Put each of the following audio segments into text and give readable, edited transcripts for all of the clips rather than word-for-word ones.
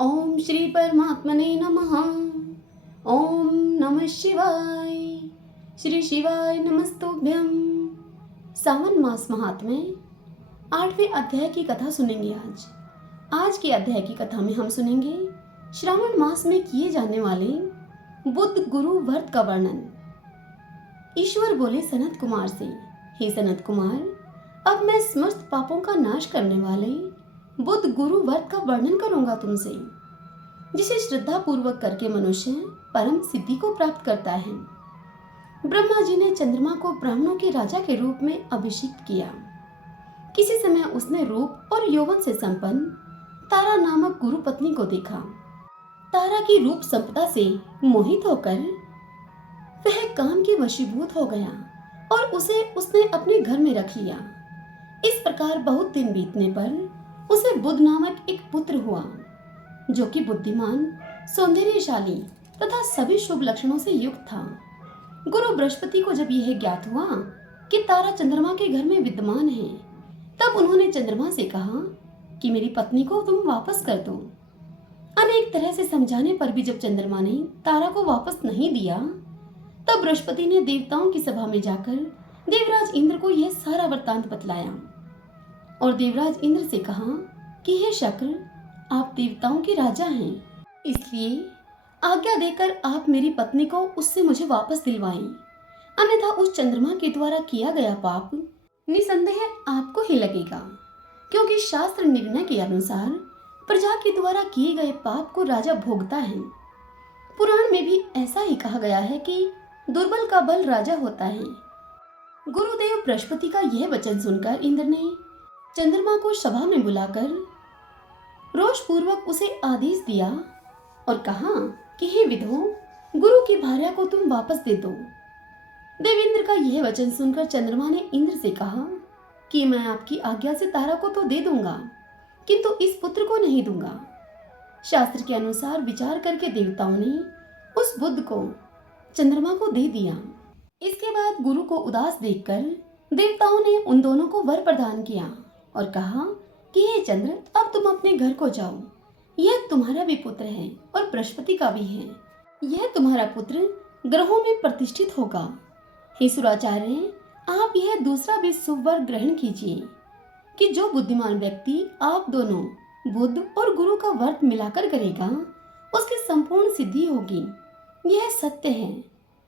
ओम श्री परमात्मने नमः। ओम नमः शिवाय। श्री शिवाय नमस्तुभ्यं। सावन मास महात्म्य 8वें अध्याय की कथा सुनेंगे। आज के अध्याय की कथा में हम सुनेंगे श्रावण मास में किए जाने वाले बुद्ध गुरु व्रत का वर्णन। ईश्वर बोले सनत कुमार से, हे सनत कुमार, अब मैं समस्त पापों का नाश करने वाले बुद्ध गुरु व्रत का वर्णन करूंगा तुमसे, जिसे श्रद्धा पूर्वक करके मनुष्य परम सिद्धि को प्राप्त करता है। ब्रह्मा जी ने चंद्रमा को ब्राह्मणों के राजा के रूप में अभिषिक्त किया। किसी समय उसने रूप और यौवन से संपन्न तारा नामक गुरु पत्नी को देखा। तारा की रूप संपदा से मोहित होकर वह काम के वशीभूत हो गया और उसे उसने अपने घर में रख लिया। इस प्रकार बहुत दिन बीतने पर उसे बुद्ध नामक एक पुत्र हुआ, जो कि बुद्धिमान, सौंदर्यशाली तथा सभी शुभ लक्षणों से युक्त था। गुरु बृहस्पति को जब यह ज्ञात हुआ कि तारा चंद्रमा के घर में विद्यमान है, तब उन्होंने चंद्रमा से कहा कि मेरी पत्नी को तुम वापस कर दो। अनेक तरह से समझाने पर भी जब चंद्रमा ने तारा को वापस नहीं दिया, तब बृहस्पति ने देवताओं की सभा में जाकर देवराज इंद्र को यह सारा वृत्तांत बतलाया और देवराज इंद्र से कहा कि हे शक्र, आप देवताओं के राजा हैं, इसलिए आज्ञा देकर आप मेरी पत्नी को उससे मुझे वापस दिलवाएं, अन्यथा उस चंद्रमा के द्वारा किया गया पाप निसंदेह आपको ही लगेगा, क्योंकि शास्त्र निर्णय के अनुसार प्रजा के द्वारा किए गए पाप को राजा भोगता है। पुराण में भी ऐसा ही कहा गया है कि दुर्बल का बल राजा होता है। गुरुदेव बृहस्पति का यह वचन सुनकर इंद्र ने चंद्रमा को सभा में बुलाकर रोष पूर्वक उसे आदेश दिया और कहा कि हे विधो, गुरु की भार्या को तुम वापस दे दो। देवेंद्र का यह वचन सुनकर चंद्रमा ने इंद्र से कहा कि मैं आपकी आज्ञा से तारा को तो दे दूंगा, किंतु इस पुत्र को नहीं दूंगा। शास्त्र के अनुसार विचार करके देवताओं ने उस बुद्ध को चंद्रमा को दे दिया। इसके बाद गुरु को उदास देखकर देवताओं ने उन दोनों को वर प्रदान किया और कहा कि हे चंद्र, अब तुम अपने घर को जाओ। यह तुम्हारा भी पुत्र है और बृहस्पति का भी है। यह तुम्हारा पुत्र ग्रहों में प्रतिष्ठित होगा। हे सुराचार्य, आप यह दूसरा भी शुभ वर ग्रहण कीजिए कि जो बुद्धिमान व्यक्ति आप दोनों बुद्ध और गुरु का व्रत मिलाकर करेगा, उसकी संपूर्ण सिद्धि होगी। यह सत्य है,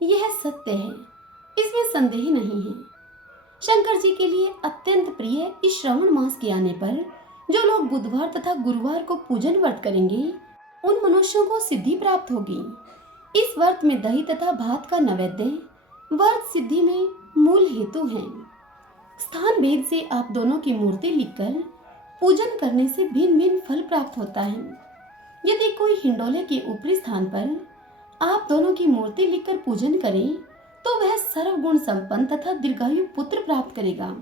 यह सत्य है, इसमें संदेह नहीं है। शंकर जी के लिए अत्यंत प्रिय इस श्रावण मास के आने पर जो लोग बुधवार तथा गुरुवार को पूजन व्रत करेंगे, उन मनुष्यों को सिद्धि प्राप्त होगी। इस व्रत में दही तथा भात का नैवेद्य व्रत सिद्धि में मूल हेतु है। स्थान भेद से आप दोनों की मूर्ति लिखकर पूजन करने से भिन्न भिन्न फल प्राप्त होता है। यदि कोई हिंडोले के ऊपरी स्थान पर आप दोनों की मूर्ति लिखकर पूजन करे, तो वह सर्वगुण संपन्न तथा दीर्घायु पुत्र प्राप्त करेगा।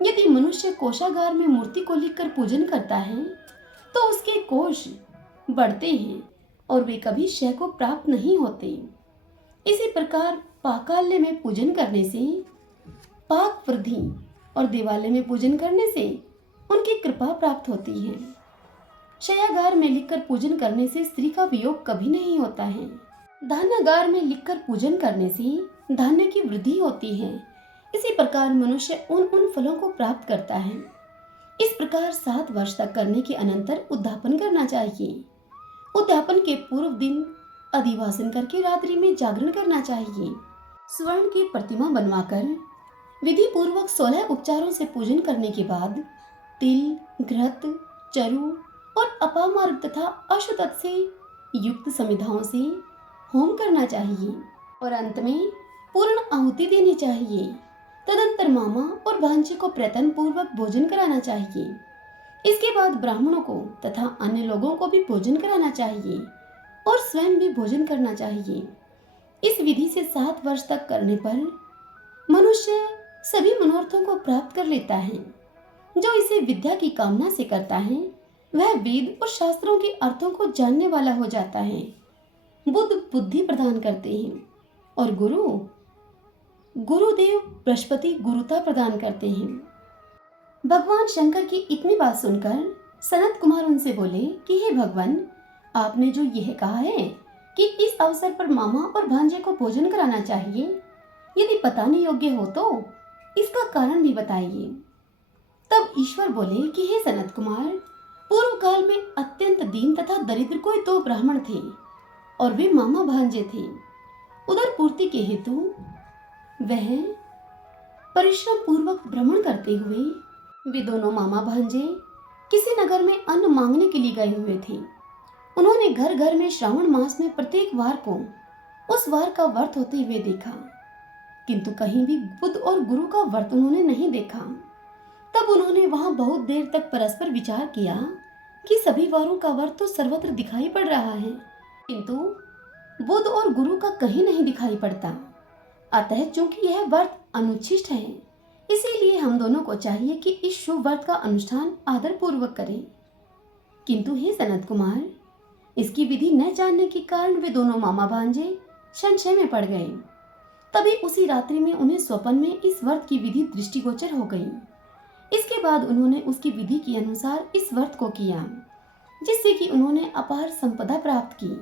यदि मनुष्य कोषागार में मूर्ति को लिखकर पूजन करता है, तो उसके कोष बढ़ते हैं और वे कभी क्षय को प्राप्त नहीं होते। इसी प्रकार पाकाल्य में पूजन करने से पाक वृद्धि और दिवाले में पूजन करने से उनकी कृपा प्राप्त होती है। शयागार में लिखकर पूजन करने से स्त्री का वियोग कभी नहीं होता है। धान्यागार में लिखकर पूजन करने से धान्य की वृद्धि होती है। इसी प्रकार मनुष्य उन फलों को प्राप्त करता है। इस प्रकार 7 वर्ष तक करने के अनंतर उद्यापन करना चाहिए। उद्यापन के पूर्व दिन अधिवासन करके रात्रि में जागरण करना चाहिए। स्वर्ण की प्रतिमा बनवाकर विधि पूर्वक 16 उपचारों से पूजन करने के बाद तिल, घृत, चरु और अपामार्ग तथा अशुतत से युक्त समिधाओं से होम करना चाहिए और अंत में पूर्ण आहुति देनी चाहिए। तदंतर मामा और भांजे को प्रयत्न पूर्वक भोजन कराना चाहिए। इसके बाद ब्राह्मणों को तथा अन्य लोगों को भी भोजन कराना चाहिए और स्वयं भी भोजन करना चाहिए। इस विधि से 7 वर्ष तक करने पर मनुष्य सभी मनोरथों को प्राप्त कर लेता है। जो इसे विद्या की कामना से करता है, वह वेद और शास्त्रों के अर्थों को जानने वाला हो जाता है। बुद्ध बुद्धि प्रदान करते हैं और गुरुदेव बृहस्पति गुरुता प्रदान करते हैं। भगवान शंकर की इतनी बात सुनकर सनत कुमार उनसे बोले कि हे भगवान, आपने जो यह कहा है कि इस अवसर पर मामा और भांजे को भोजन कराना चाहिए, यदि बताने योग्य हो तो इसका कारण भी बताइए। तब ईश्वर बोले कि हे सनत कुमार, पूर्व काल में अत्यंत दीन तथा दरिद्र कोई दो ब्राह्मण थे और वे मामा भांजे थे। उधर पूर्ति के हेतु वह परिश्रम पूर्वक भ्रमण करते हुए वे दोनों मामा भांजे किसी नगर में अन्न मांगने के लिए गए हुए थे। उन्होंने घर घर में श्रावण मास में प्रत्येक वार को उस वार का व्रत होते हुए देखा, किंतु कहीं भी बुध और गुरु का व्रत उन्होंने नहीं देखा। तब उन्होंने वहां बहुत देर तक परस्पर विचार किया कि सभी वारों का व्रत तो सर्वत्र दिखाई पड़ रहा है, किंतु बुध और गुरु का कहीं नहीं दिखाई पड़ता। अतः चूंकि यह व्रत अनुच्छिष्ट है, इसीलिए हम दोनों को चाहिए कि इस शुभ व्रत का अनुष्ठान आदर पूर्वक करें। किंतु हे सनत कुमार, इसकी विधि न जानने के कारण वे दोनों मामा भांजे संशय में पड़ गए। तभी उसी रात्रि में उन्हें स्वप्न में इस व्रत की विधि दृष्टिगोचर हो गई। इसके बाद उन्होंने उसकी विधि के अनुसार इस व्रत को किया, जिससे कि उन्होंने अपार संपदा प्राप्त की।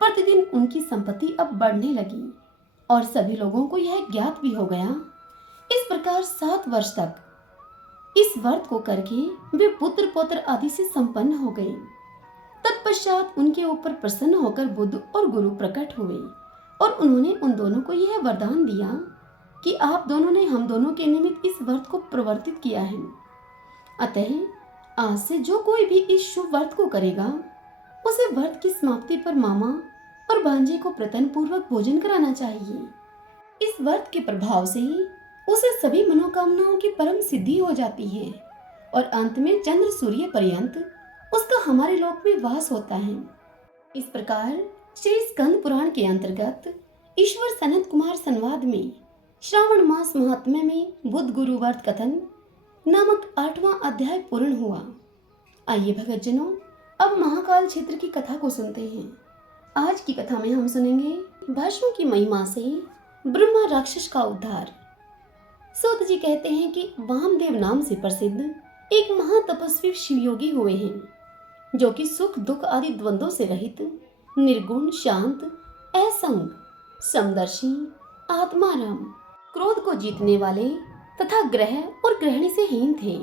प्रतिदिन उनकी संपत्ति अब बढ़ने लगी और सभी लोगों को यह ज्ञात भी हो गया। इस प्रकार 7 वर्ष तक इस व्रत को करके वे पुत्र पौत्र आदि से संपन्न हो गए। तत्पश्चात उनके ऊपर प्रसन्न होकर बुद्ध और गुरु प्रकट हुए और उन्होंने उन दोनों को यह वरदान दिया कि आप दोनों ने हम दोनों के निमित्त इस व्रत को प्रवर्तित किया है। अतः आज से जो कोई भी इस शुभ व्रत को करेगा, उसे व्रत की समाप्ति पर मामा और भांजे को प्रतन पूर्वक भोजन कराना चाहिए। इस व्रत के प्रभाव से उसे सभी मनोकामनाओं की परम सिद्धि हो जाती है और अंत में चंद्र सूर्य पर्यंत उसका हमारे लोक में वास होता है। इस प्रकार श्री स्कंद पुराण के अंतर्गत ईश्वर सनत कुमार संवाद में श्रावण मास महात्म्य में बुध गुरु व्रत कथन नामक 8वां अध्याय पूर्ण हुआ। आइए भगतजनों, अब महाकाल क्षेत्र की कथा को सुनते हैं। आज की कथा में हम सुनेंगे भस्म की महिमा से ब्रह्मा राक्षस का उद्धार। सूत जी कहते हैं कि वामदेव नाम से प्रसिद्ध एक महातपस्वी शिवयोगी हुए हैं, जो कि सुख दुख आदि द्वंद्वों से रहित, निर्गुण, शांत, असंग, समदर्शी, आत्माराम, क्रोध को जीतने वाले तथा ग्रह और गृहिणी से हीन थे।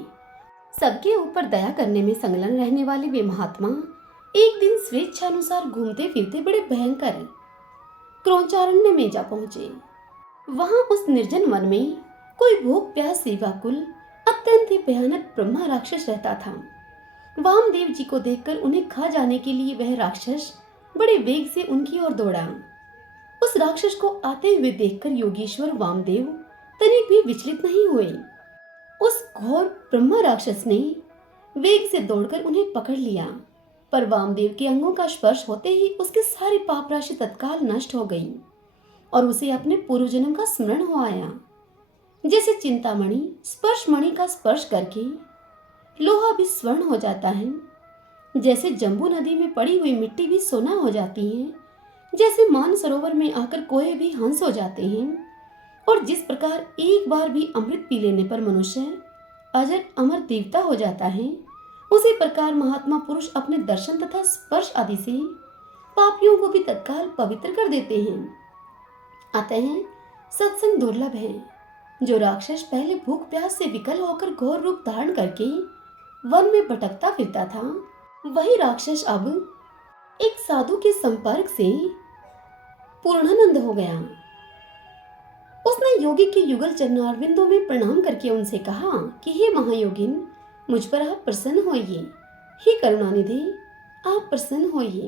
सबके ऊपर दया करने में संलग्न रहने वाले वे महात्मा एक दिन स्वेच्छानुसार घूमते फिरते बड़े भयंकर क्रोचारण्य में जा पहुंचे। वहां उस निर्जन वन में कोई भूख प्यास से व्याकुल अत्यंत ही भयानक ब्रह्मा राक्षस रहता था। वामदेव जी को देखकर उन्हें खा जाने के लिए वह राक्षस बड़े वेग से उनकी ओर दौड़ा। उस राक्षस को आते हुए देखकर योगेश्वर वामदेव तनिक भी विचलित नहीं हुए। उस घोर ब्रह्मा राक्षस ने वेग से दौड़कर उन्हें पकड़ लिया, पर वामदेव के अंगों का स्पर्श होते ही उसके सारी पाप राशि तत्काल नष्ट हो गई और उसे अपने पूर्व जन्म का स्मरण हो आया। जैसे चिंतामणि स्पर्श मणि का स्पर्श करके लोहा भी स्वर्ण हो जाता है, जैसे जम्बू नदी में पड़ी हुई मिट्टी भी सोना हो जाती है, जैसे मान सरोवर में आकर कोए भी हंस हो जाते हैं, और जिस प्रकार एक बार भी अमृत पी लेने पर मनुष्य अजर अमर देवता हो जाता है, उसी प्रकार महात्मा पुरुष अपने दर्शन तथा स्पर्श आदि से पापियों को भी तत्काल पवित्र कर देते हैं। अतः सत्संग दुर्लभ है। जो राक्षस पहले भूख प्यास से विकल होकर घोर रूप धारण करके वन में भटकता फिरता था, वही राक्षस अब एक साधु के संपर्क से पूर्णानंद हो गया। उसने योगी के युगल चरणारविंदों में प्रणाम करके उनसे कहा कि हे महायोगिन, मुझ पर आप प्रसन्न होइए। हे करुणानिधि, आप प्रसन्न होइए।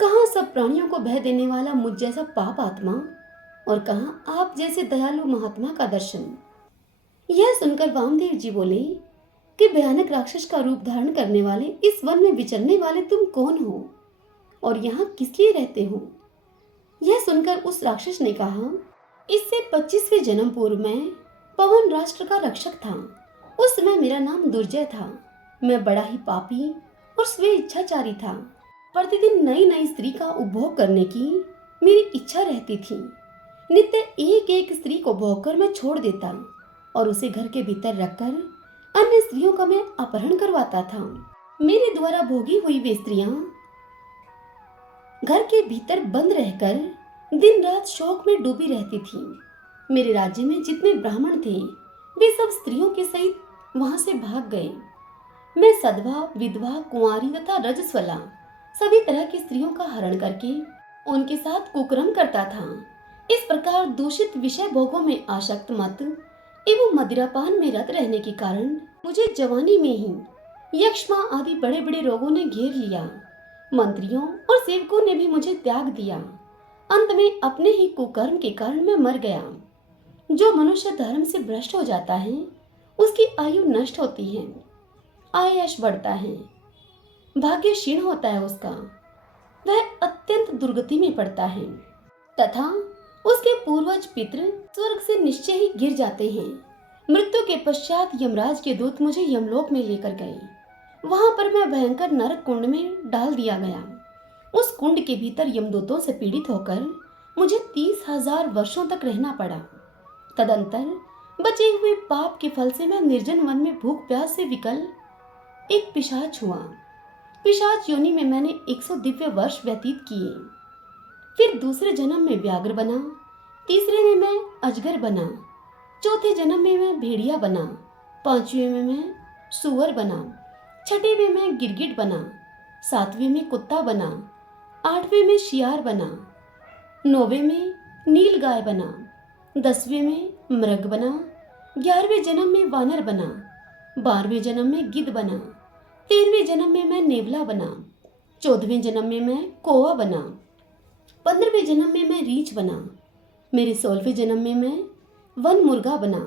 कहाँ सब प्राणियों को भय देने वाला मुझ जैसा पाप आत्मा और कहाँ आप जैसे दयालु महात्मा का दर्शन। यह सुनकर वामदेव जी बोले कि भयानक राक्षस का रूप धारण करने वाले इस वन में विचरने वाले तुम कौन हो और यहाँ किस लिए रहते हो? यह सुनकर उस राक्षस ने कहा, इससे 25वें जन्म पूर्व में पवन राष्ट्र का रक्षक था। उस समय मेरा नाम दुर्जय था। मैं बड़ा ही पापी और स्वे इच्छाचारी था। प्रतिदिन नई नई स्त्री का उपभोग करने की मेरी इच्छा रहती थी। नित्य एक एक स्त्री को भोग कर मैं छोड़ देता और उसे घर के भीतर रखकर अन्य स्त्रियों का मैं अपहरण करवाता था। मेरे द्वारा भोगी हुई वे स्त्रियां घर के भीतर बंद रहकर दिन रात शौक में डूबी रहती थीं। मेरे राज्य में जितने ब्राह्मण थे वे सब स्त्रियों के सहित वहां से भाग गए। मैं सधवा, विधवा, कुंवारी तथा रजस्वला सभी तरह की स्त्रियों का हरण करके उनके साथ कुकर्म करता था। इस प्रकार दूषित विषय भोगों में आसक्त मत एवं मदिरापान में रत रहने के कारण मुझे जवानी में ही यक्ष्मा आदि बड़े बड़े रोगों ने घेर लिया। मंत्रियों और सेवकों ने भी मुझे त्याग दिया। अंत में अपने ही कुकर्म के कारण मैं मर गया। जो मनुष्य धर्म से भ्रष्ट हो जाता है उसकी आयु नष्ट होती है, आयश बढ़ता है, भाग्य क्षीण होता है उसका, वह अत्यंत दुर्गति में पड़ता है तथा उसके पूर्वज पितृ स्वर्ग से निश्चय ही गिर जाते हैं। मृत्यु के पश्चात यमराज के दूत मुझे यमलोक में लेकर गए। वहां पर मैं भयंकर नरक कुंड में डाल दिया गया। उस कुंड के भीतर यमदूतों से पीड़ित होकर मुझे 30,000 वर्षों तक रहना पड़ा। तदंतर बचे हुए पाप के फल से मैं निर्जन वन में भूख प्यास से विकल एक पिशाच हुआ। पिशाच योनि में मैंने 100 दिव्य वर्ष व्यतीत किए। फिर दूसरे जन्म में व्याघ्र बना, तीसरे में मैं अजगर बना, चौथे जन्म में मैं भेड़िया बना, पांचवें में मैं सुअर बना, छठे में मैं गिरगिट बना, सातवें में कुत्ता बना, आठवें में शियार बना, नौवें में नील गाय बना, 10वें में मृग बना, 11वें जन्म में वानर बना, 12वें जन्म में गिद्ध बना, 13वें जन्म में मैं नेवला बना, 14वें जन्म में मैं कौवा बना, 15वें जन्म में मैं रीछ बना, मेरे 16वें जन्म में मैं वन मुर्गा बना,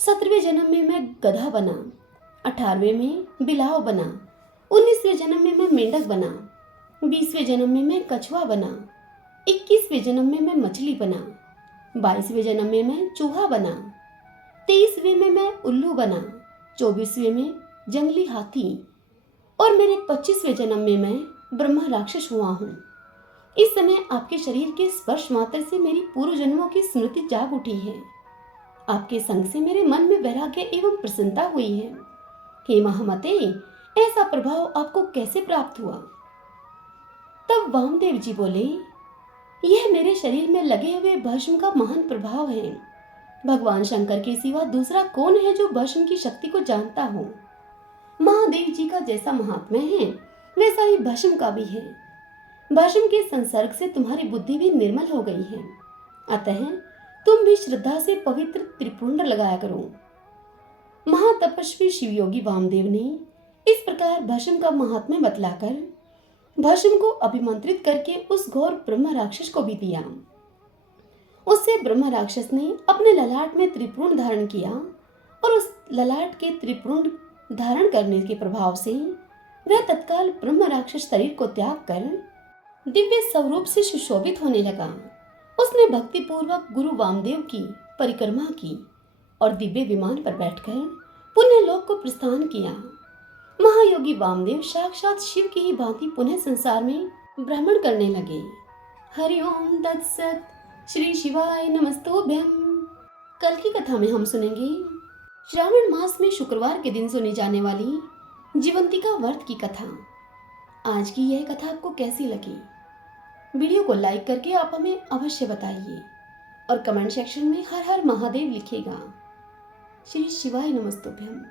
17वें जन्म में मैं गधा बना, 18वें में बिलाव बना, 19वें जन्म में मैं मेंढक बना, 20वें जन्म में मैं कछुआ बना, 21वें जन्म में मैं मछली बना, 22वें जन्म में मैं चूहा बना, 23वें में मैं उल्लू बना, 24वें में जंगली हाथी और मेरे 25वें जन्म में मैं ब्रह्मा राक्षस हुआ हूँ। इस समय आपके शरीर के स्पर्श मात्र से मेरी पूर्व जन्मों की स्मृति जाग उठी है। आपके संग से मेरे मन में वैराग्य एवं प्रसन्नता हुई है। हे महामते, ऐसा प्रभाव आपको कैसे प्राप्त हुआ? तब वामदेव जी बोले, यह मेरे शरीर में लगे हुए भस्म का महान प्रभाव है। भगवान शंकर के सिवा दूसरा कौन है जो भस्म की शक्ति को जानता हो? महादेव जी का जैसा महात्म्य है वैसा ही भस्म का भी है। भस्म के संसर्ग से तुम्हारी बुद्धि भी निर्मल हो गई है, अतः तुम भी श्रद्धा से पवित्र त्रिपुंड लगाया करो। महातपस्वी शिवयोगी वामदेव ने इस प्रकार भस्म का महात्म्य बतलाकर भस्म को अभिमंत्रित करके उस घोर ब्रह्म राक्षस को भी दिया। उससे ब्रह्म राक्षस ने अपने ललाट में त्रिपुंड धारण किया और उस ललाट के त्रिपुंड धारण करने के प्रभाव से वह तत्काल ब्रह्म राक्षस शरीर को त्याग कर दिव्य स्वरूप से सुशोभित होने लगा। उसने भक्ति पूर्वक गुरु वामदेव की परिक्रमा की और दिव्य विमान पर बैठकर पुण्य लोक को प्रस्थान किया। महायोगी वामदेव साक्षात शिव की ही भांति पुनः संसार में भ्रमण करने लगे। हरिओम तत्सत। श्री शिवाय नमस्तुभ्यं। कल की कथा में हम सुनेंगे श्रावण मास में शुक्रवार के दिन सुनी जाने वाली जीवंतिका व्रत की कथा। आज की यह कथा आपको कैसी लगी? वीडियो को लाइक करके आप हमें अवश्य बताइए और कमेंट सेक्शन में हर हर महादेव लिखिएगा। श्री शिवाय नमस्तुभ्यं।